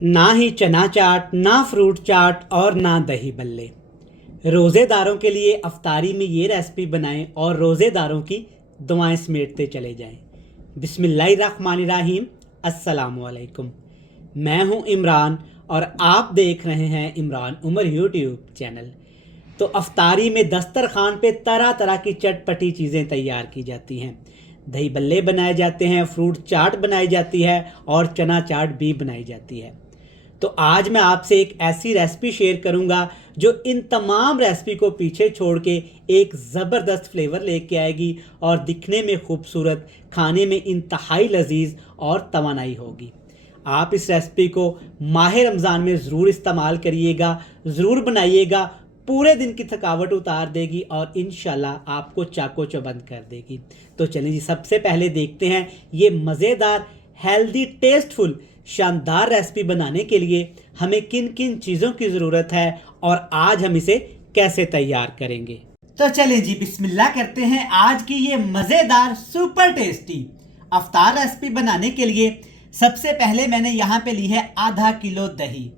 ना ही चना चाट, ना फ्रूट चाट और ना दही बल्ले। रोज़ेदारों के लिए अफ्तारी में ये रेसिपी बनाएं और रोज़ेदारों की दुआएं समेटते चले जाएं। बिस्मिल्लाहिर्रहमानिर्रहीम। अस्सलामु अलैकुम। मैं हूं इमरान और आप देख रहे हैं इमरान उमर यूट्यूब चैनल। तो अफ्तारी में दस्तरखान पे तरह तरह की चटपटी चीज़ें तैयार की जाती हैं। दही बल्ले बनाए जाते हैं, फ्रूट चाट बनाई जाती है और चना चाट भी बनाई जाती है। तो आज मैं आपसे एक ऐसी रेसिपी शेयर करूंगा जो इन तमाम रेसिपी को पीछे छोड़ के एक ज़बरदस्त फ्लेवर लेके आएगी और दिखने में खूबसूरत, खाने में इंतहाई लजीज और तवानाई होगी। आप इस रेसिपी को माह रमज़ान में ज़रूर इस्तेमाल करिएगा, ज़रूर बनाइएगा। पूरे दिन की थकावट उतार देगी और इंशाल्लाह आपको चाको चौबंद कर देगी। तो चलिए जी, सबसे पहले देखते हैं ये मज़ेदार, हेल्दी, टेस्टफुल, शानदार रेसिपी बनाने के लिए हमें किन किन चीज़ों की ज़रूरत है और आज हम इसे कैसे तैयार करेंगे। तो चलिए जी, बिस्मिल्लाह करते हैं। आज की ये मज़ेदार, सुपर टेस्टी अफ्तार रेसिपी बनाने के लिए सबसे पहले मैंने यहाँ पे ली है आधा किलो दही,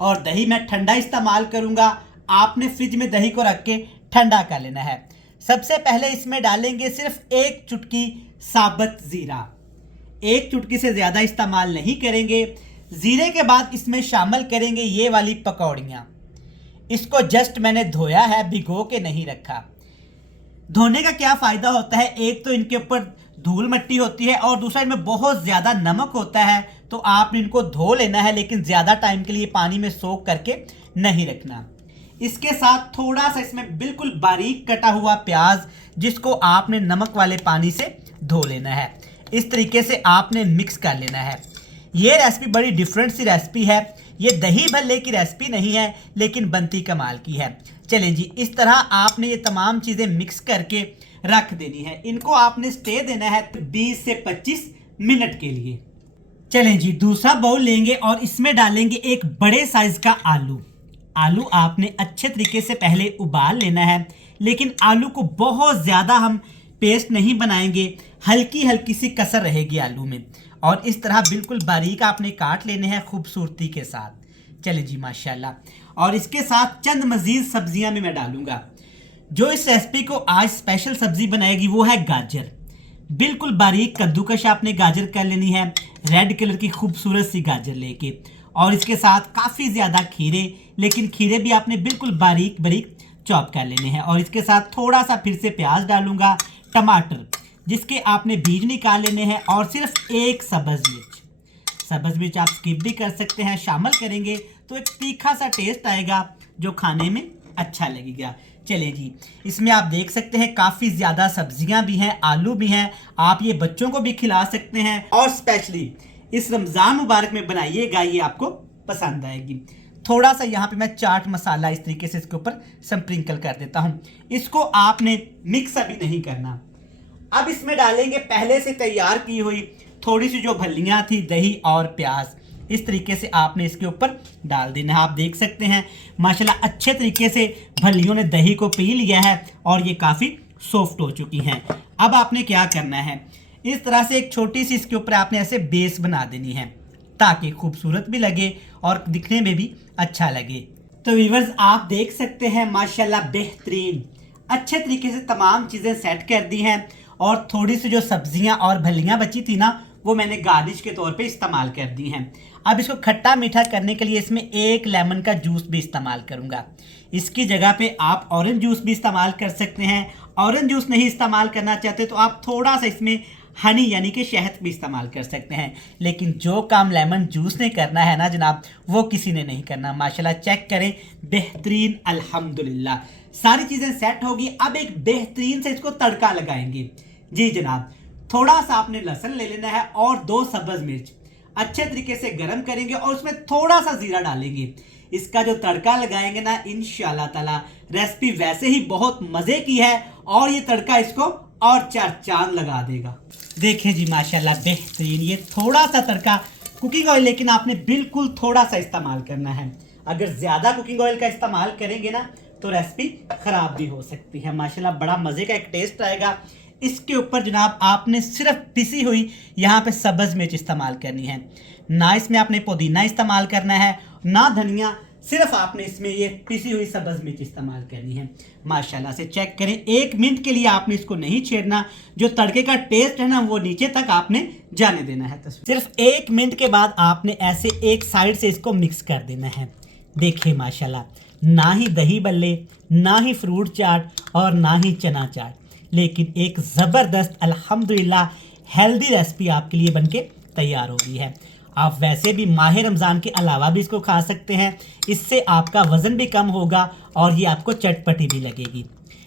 और दही मैं ठंडा इस्तेमाल करूँगा। आपने फ्रिज में दही को रख के ठंडा कर लेना है। सबसे पहले इसमें डालेंगे सिर्फ एक चुटकी साबुत ज़ीरा, एक चुटकी से ज़्यादा इस्तेमाल नहीं करेंगे। ज़ीरे के बाद इसमें शामिल करेंगे ये वाली पकौड़ियाँ। इसको जस्ट मैंने धोया है, भिगो के नहीं रखा। धोने का क्या फ़ायदा होता है, एक तो इनके ऊपर धूल मिट्टी होती है और दूसरा इनमें बहुत ज़्यादा नमक होता है। तो आप इनको धो लेना है, लेकिन ज़्यादा टाइम के लिए पानी में सोख करके नहीं रखना। इसके साथ थोड़ा सा इसमें बिल्कुल बारीक कटा हुआ प्याज, जिसको आपने नमक वाले पानी से धो लेना है। इस तरीके से आपने मिक्स कर लेना है। ये रेसिपी बड़ी डिफरेंट सी रेसिपी है। ये दही भल्ले की रेसिपी नहीं है, लेकिन बनती कमाल की है। चलें जी, इस तरह आपने ये तमाम चीज़ें मिक्स करके रख देनी है। इनको आपने स्टे देना है 20 से 25 मिनट के लिए। चलें जी, दूसरा बाउल लेंगे और इसमें डालेंगे एक बड़े साइज का आलू। आलू आपने अच्छे तरीके से पहले उबाल लेना है, लेकिन आलू को बहुत ज़्यादा हम पेस्ट नहीं बनाएंगे, हल्की हल्की सी कसर रहेगी आलू में। और इस तरह बिल्कुल बारीक आपने काट लेने हैं खूबसूरती के साथ। चले जी, माशाल्लाह। और इसके साथ चंद मज़ीद सब्जियां भी मैं डालूंगा। जो इस रेसिपी को आज स्पेशल सब्जी बनाएगी वो है गाजर। बिल्कुल बारीक कद्दूकश आपने गाजर कर लेनी है, रेड कलर की खूबसूरत सी गाजर लेके। और इसके साथ काफ़ी ज़्यादा खीरे, लेकिन खीरे भी आपने बिल्कुल बारीक बारीक चॉप कर लेने हैं। और इसके साथ थोड़ा सा फिर से प्याज डालूंगा, टमाटर जिसके आपने बीज निकाल लेने हैं, और सिर्फ एक सब्ज़ मिर्च। सब्ज़ मिर्च आप स्किप भी कर सकते हैं, शामिल करेंगे तो एक तीखा सा टेस्ट आएगा जो खाने में अच्छा लगेगा। चलिए जी, इसमें आप देख सकते हैं काफ़ी ज़्यादा सब्जियां भी हैं, आलू भी हैं। आप ये बच्चों को भी खिला सकते हैं और स्पेशली इस रमज़ान मुबारक में बनाइएगा, ये आपको पसंद आएगी। थोड़ा सा यहाँ पे मैं चाट मसाला इस तरीके से इसके ऊपर स्प्रिंकल कर देता हूँ। इसको आपने मिक्स अभी नहीं करना। अब इसमें डालेंगे पहले से तैयार की हुई थोड़ी सी जो भल्लियाँ थी, दही और प्याज। इस तरीके से आपने इसके ऊपर डाल देना है। आप देख सकते हैं माशाल्लाह अच्छे तरीके से भल्लियों ने दही को पी लिया है और ये काफ़ी सॉफ्ट हो चुकी हैं। अब आपने क्या करना है, इस तरह से एक छोटी सी इसके ऊपर आपने ऐसे बेस बना देनी है, ताकि खूबसूरत भी लगे और दिखने में भी अच्छा लगे। तो व्यूअर्स, आप देख सकते हैं माशाल्लाह बेहतरीन अच्छे तरीके से तमाम चीज़ें सेट कर दी हैं। और थोड़ी सी जो सब्जियां और भल्लियां बची थी ना, वो मैंने गार्निश के तौर पे इस्तेमाल कर दी हैं। अब इसको खट्टा मीठा करने के लिए इसमें एक लेमन का जूस भी इस्तेमाल करूंगा। इसकी जगह पे आप ऑरेंज जूस भी इस्तेमाल कर सकते हैं। ऑरेंज जूस नहीं इस्तेमाल करना चाहते तो आप थोड़ा सा इसमें हनी यानी कि शहद भी इस्तेमाल कर सकते हैं। लेकिन जो काम लेमन जूस ने करना है ना जनाब, वो किसी ने नहीं करना। माशाल्लाह चेक करें, बेहतरीन, अल्हम्दुलिल्लाह सारी चीज़ें सेट होगी। अब एक बेहतरीन से इसको तड़का लगाएंगे। जी जनाब, थोड़ा सा आपने लहसुन ले लेना है और 2 सब्ज़ मिर्च अच्छे तरीके से गर्म करेंगे और उसमें थोड़ा सा जीरा डालेंगे। इसका जो तड़का लगाएंगे ना, इंशाल्लाह ताला रेसिपी वैसे ही बहुत मज़े की है और ये तड़का इसको और 4 चांद लगा देगा। देखें जी, माशाल्लाह बेहतरीन। ये थोड़ा सा तड़का कुकिंग ऑयल, लेकिन आपने बिल्कुल थोड़ा सा इस्तेमाल करना है। अगर ज़्यादा कुकिंग ऑयल का इस्तेमाल करेंगे ना तो रेसिपी ख़राब भी हो सकती है। माशाल्लाह बड़ा मज़े का एक टेस्ट आएगा। इसके ऊपर जनाब आपने सिर्फ पिसी हुई यहाँ पे सब्ज़ मिर्च इस्तेमाल करनी है, ना इसमें आपने पुदीना इस्तेमाल करना है ना धनिया, सिर्फ आपने इसमें ये पिसी हुई सब्ज़ मिर्च इस्तेमाल करनी है। माशाल्लाह से चेक करें, 1 मिनट के लिए आपने इसको नहीं छेड़ना, जो तड़के का टेस्ट है ना वो नीचे तक आपने जाने देना है। तो सिर्फ 1 मिनट के बाद आपने ऐसे एक साइड से इसको मिक्स कर देना है। देखिए माशाल्लाह, ना ही दही बल्ले, ना ही फ्रूट चाट और ना ही चना चाट, लेकिन एक ज़बरदस्त अल्हम्दुलिल्लाह हेल्दी रेसिपी आपके लिए बनके तैयार हो गई है। आप वैसे भी माह रमज़ान के अलावा भी इसको खा सकते हैं, इससे आपका वज़न भी कम होगा और ये आपको चटपटी भी लगेगी।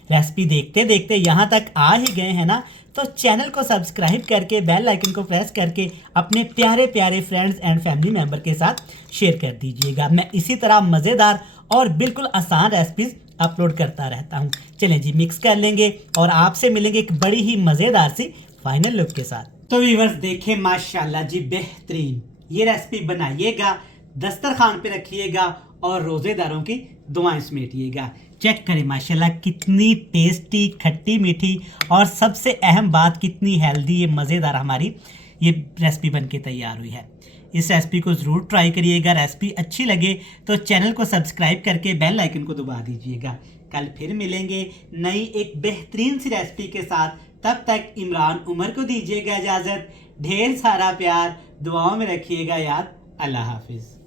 रेसिपी देखते देखते यहाँ तक आ ही गए हैं ना, तो चैनल को सब्सक्राइब करके बेल आइकन को प्रेस करके अपने प्यारे प्यारे फ्रेंड्स एंड फैमिली मेम्बर के साथ शेयर कर दीजिएगा। मैं इसी तरह मज़ेदार और बिल्कुल आसान रेसिपीज़ अपलोड करता रहता हूँ। चलें जी, मिक्स कर लेंगे और आपसे मिलेंगे एक बड़ी ही मज़ेदार सी फाइनल लुक के साथ। तो व्यूअर्स देखें माशाल्लाह जी, बेहतरीन ये रेसिपी बनाइएगा, दस्तरखान पे रखिएगा और रोज़ेदारों की दुआएं समेटिएगा। चेक करें माशाल्लाह कितनी टेस्टी, खट्टी मीठी और सबसे अहम बात कितनी हेल्दी ये मज़ेदार हमारी ये रेसिपी बनके तैयार हुई है। इस रेसिपी को ज़रूर ट्राई करिएगा। रेसिपी अच्छी लगे तो चैनल को सब्सक्राइब करके बेल आइकन को दबा दीजिएगा। कल फिर मिलेंगे नई एक बेहतरीन सी रेसिपी के साथ। तब तक इमरान उमर को दीजिएगा इजाज़त। ढेर सारा प्यार, दुआओं में रखिएगा याद। अल्लाह हाफिज़।